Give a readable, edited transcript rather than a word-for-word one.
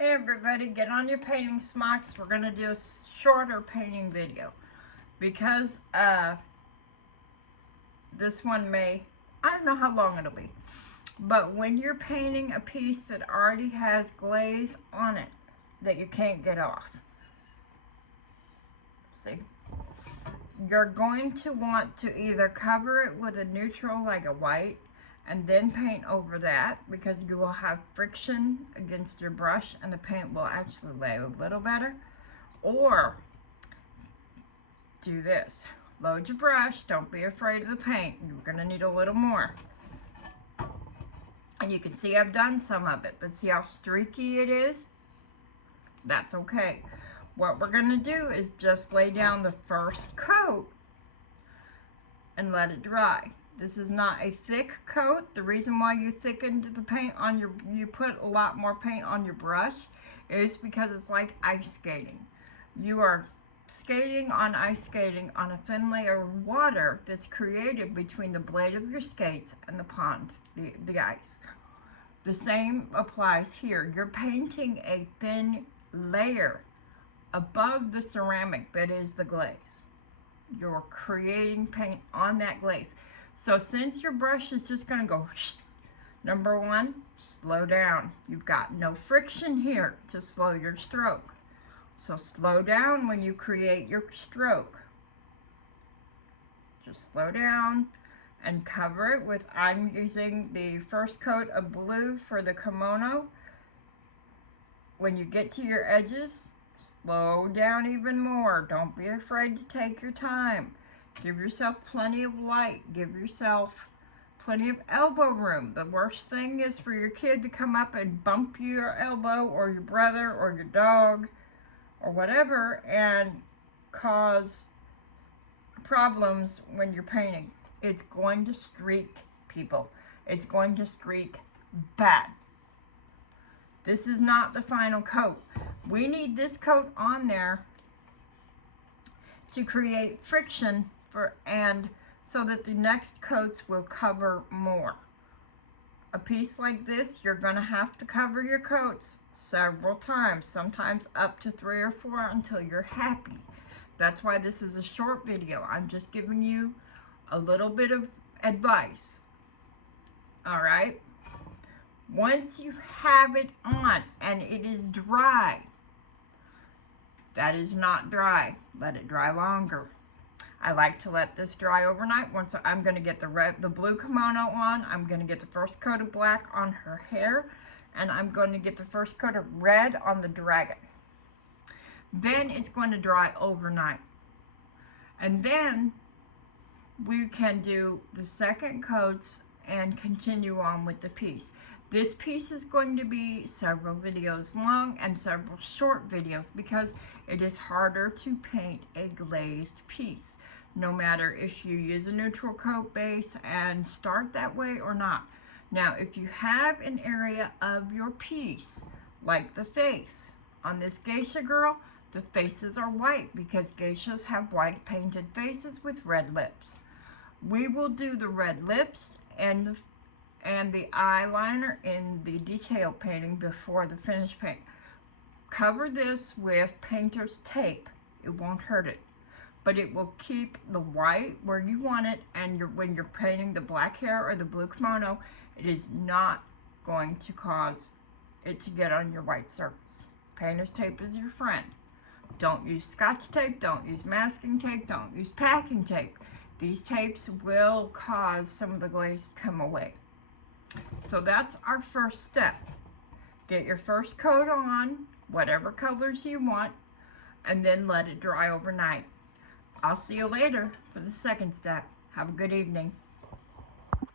Hey everybody, get on your painting smocks. We're going to do a shorter painting video because this one I don't know how long it'll be, but when you're painting a piece that already has glaze on it that you can't get off, see, you're going to want to either cover it with a neutral like a white and then paint over that, because you will have friction against your brush and the paint will actually lay a little better. Or do this. Load your brush. Don't be afraid of the paint. You're going to need a little more. And you can see I've done some of it, but see how streaky it is? That's okay. What we're going to do is just lay down the first coat and let it dry. This is not a thick coat. The reason why you thickened the paint on you put a lot more paint on your brush is because it's like ice skating. You are skating on ice skating on a thin layer of water that's created between the blade of your skates and the pond, the ice. The same applies here. You're painting a thin layer above the ceramic that is the glaze. You're creating paint on that glaze. So since your brush is just going to go, number one, slow down. You've got no friction here to slow your stroke. So slow down when you create your stroke. Just slow down and cover it with, I'm using the first coat of blue for the kimono. When you get to your edges, slow down even more. Don't be afraid to take your time. Give yourself plenty of light. Give yourself plenty of elbow room. The worst thing is for your kid to come up and bump your elbow, or your brother, or your dog, or whatever, and cause problems when you're painting. It's going to streak, people. It's going to streak bad. This is not the final coat. We need this coat on there to create friction and so that the next coats will cover more. A piece like this, you're going to have to cover your coats several times, sometimes up to 3 or 4 until you're happy. That's why this is a short video. I'm just giving you a little bit of advice. All right? Once you have it on and it is dry, that is not dry. Let it dry longer. I like to let this dry overnight. Once I'm going to get the blue kimono on, I'm going to get the first coat of black on her hair, and I'm going to get the first coat of red on the dragon. Then it's going to dry overnight. And then we can do the second coats and continue on with the piece. This piece is going to be several videos long and several short videos because it is harder to paint a glazed piece, no matter if you use a neutral coat base and start that way or not. Now, if you have an area of your piece, like the face, on this geisha girl, the faces are white because geishas have white painted faces with red lips. We will do the red lips and the eyeliner in the detail painting before the finish paint. Cover this with painter's tape. It won't hurt it, but it will keep the white where you want it, and when you're painting the black hair or the blue kimono, it is not going to cause it to get on your white surface. Painter's tape is your friend. Don't use Scotch tape, don't use masking tape, don't use packing tape. These tapes will cause some of the glaze to come away. So that's our first step. Get your first coat on, whatever colors you want, and then let it dry overnight. I'll see you later for the second step. Have a good evening.